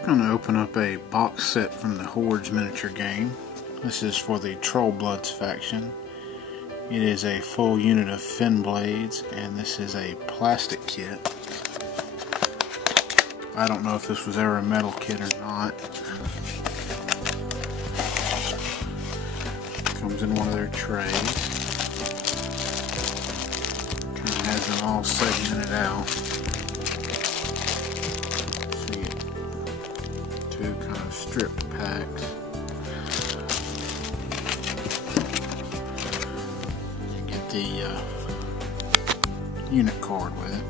I'm going to open up a box set from the Hordes miniature game. This is for the Trollbloods faction. It is a full unit of Fennblades, and this is a plastic kit. I don't know if this was ever a metal kit or not. Comes in one of their trays. Kind of has them all segmented out. So you get two kind of stripped packs. You get the unit card with it.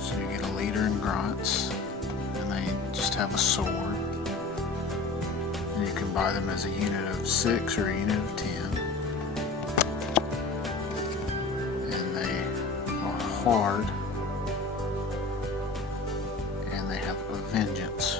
So you get a leader and grunts, and they just have a sword. And you can buy them as a unit of 6 or a unit of 10. And they are hard, and they have a vengeance.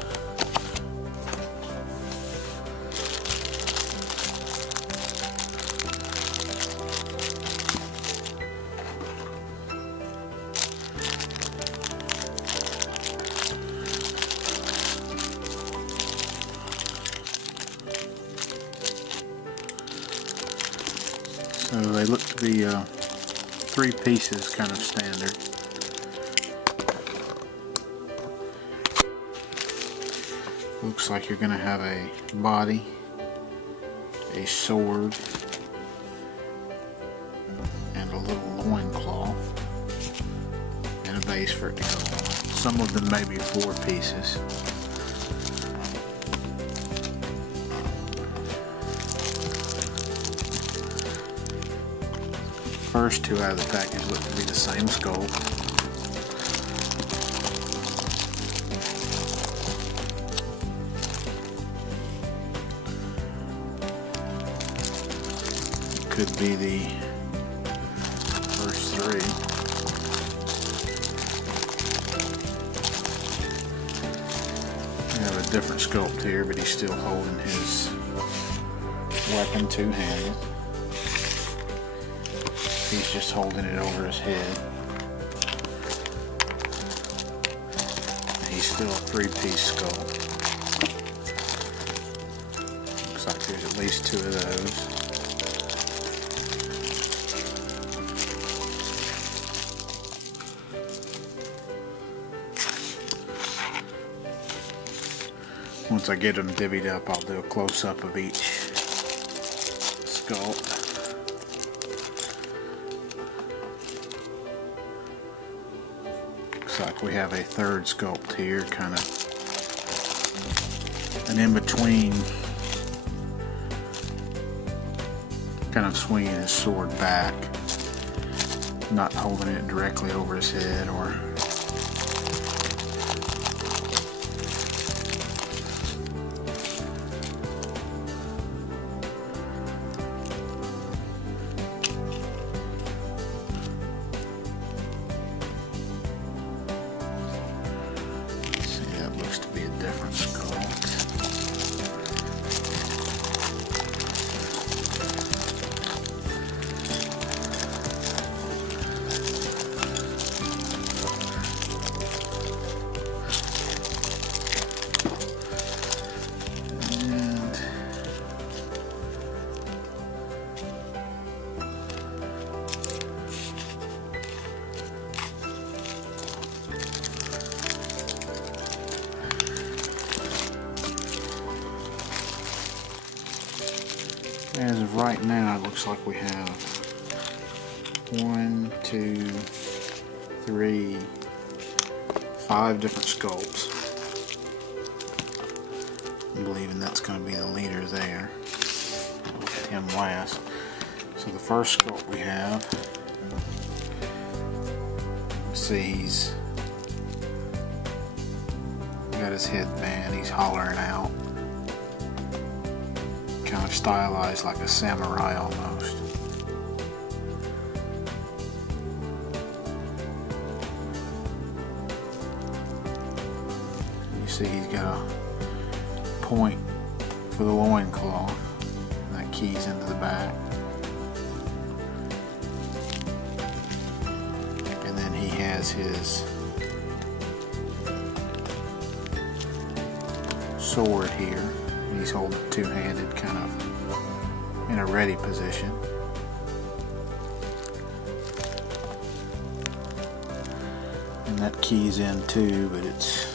So they look to be 3 pieces, kind of standard. Looks like you're going to have a body, a sword, and a little loincloth, and a base for it to go on. Some of them may be 4 pieces. First 2 out of the package look to be the same sculpt. It could be the first 3. We have a different sculpt here, but he's still holding his weapon 2-handed. He's just holding it over his head. He's still a 3-piece skull. Looks like there's at least 2 of those. Once I get them divvied up, I'll do a close-up of each skull. Like we have a 3rd sculpt here, kind of an in-between, kind of swinging his sword back, not holding it directly over his head or to be a different skull. As of right now, it looks like we have 1, 2, 3, 5 different sculpts. I'm believing that's going to be the leader there. We'll look at him last. So the first sculpt we have, see, he's got his headband, he's hollering out. Kind of stylized like a samurai almost. You see he's got a point for the loincloth that keys into the back. And then he has his sword here. He's holding it two-handed, kind of in a ready position. And that key's in too, but it's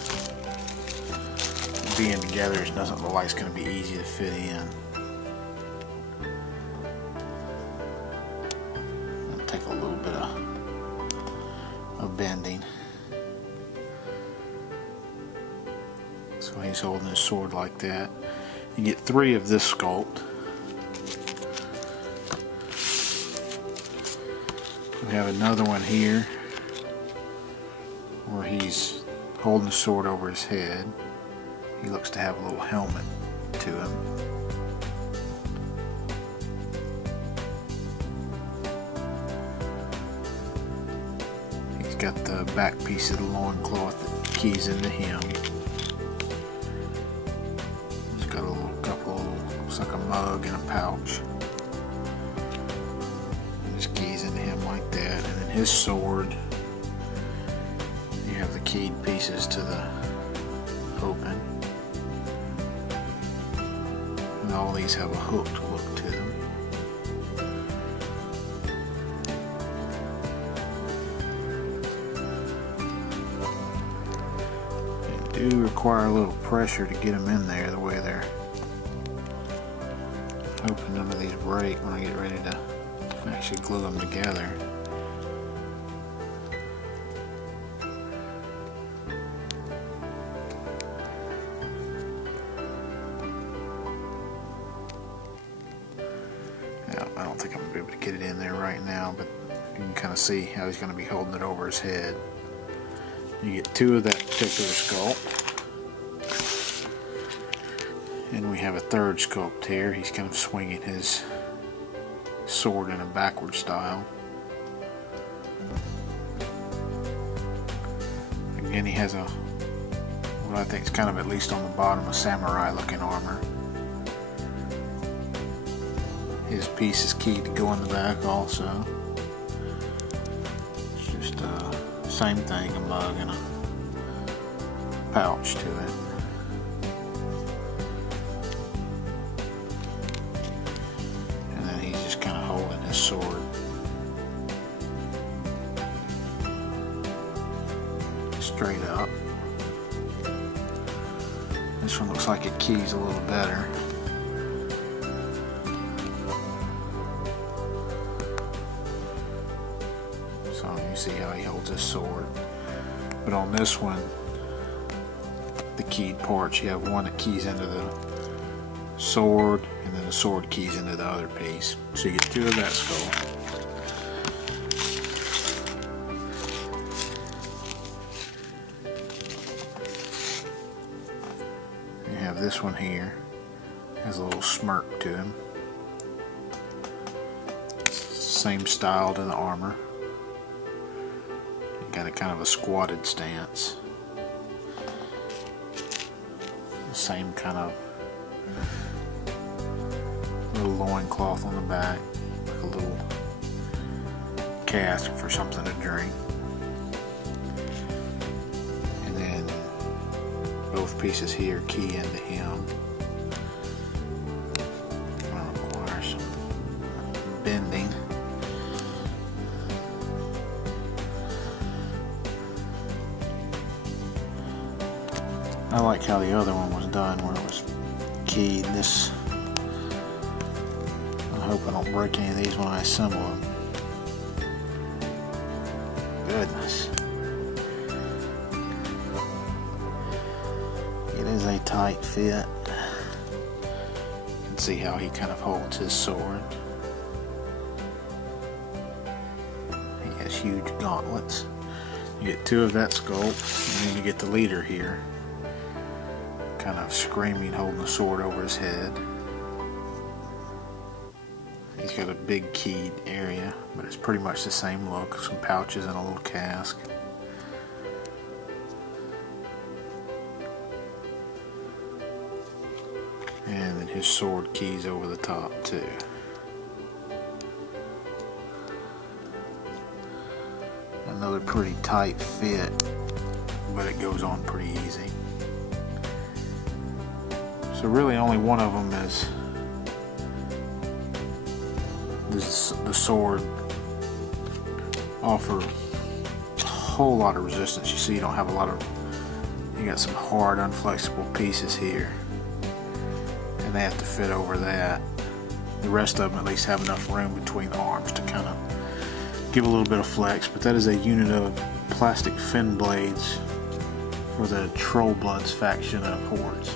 being together, it doesn't look like it's going to be easy to fit in. It'll take a little bit of bending. So he's holding his sword like that. You get 3 of this sculpt. We have another one here where he's holding the sword over his head. He looks to have a little helmet to him. He's got the back piece of the loincloth that keys into him. He's got a couple of, looks like a mug and a pouch. And just keys into him like that. And then his sword, you have the keyed pieces to the open. And all these have a hooked look to them. They do require a little pressure to get them in there the way they're hoping none of these break when I get ready to actually glue them together. I don't think I'm going to be able to get it in there right now, but you can kind of see how he's going to be holding it over his head. You get 2 of that particular sculpt. And we have a 3rd sculpt here. He's kind of swinging his sword in a backward style. Again, he has a, what I think is kind of, at least on the bottom, a samurai looking armor. His piece is keyed to go in the back also. It's just same thing, a mug and a pouch to it. And then he's just kind of holding his sword. Straight up. This one looks like it keys a little better. So you see how he holds his sword. But on this one, the keyed parts, you have one that keys into the sword, and then the sword keys into the other piece. So you get 2 of that skull. You have this one here, has a little smirk to him. Same style to the armor. Got a kind of a squatted stance. The same kind of little loincloth on the back, like a little cask for something to drink. And then both pieces here key into him. Gonna require some bending. I like how the other one was done, where it was keyed. This, I hope I don't break any of these when I assemble them. Goodness. It is a tight fit. You can see how he kind of holds his sword. He has huge gauntlets. You get 2 of that sculpt, and then you get the leader here, kind of screaming, holding the sword over his head. He's got a big keyed area, but it's pretty much the same look. Some pouches and a little cask. And then his sword keys over the top too. Another pretty tight fit, but it goes on pretty easy. So really only one of them is the sword offer a whole lot of resistance. You see you don't have a lot of, you got some hard unflexible pieces here and they have to fit over that. The rest of them at least have enough room between the arms to kind of give a little bit of flex. But that is a unit of plastic Fennblades for the Trollbloods faction of Hordes.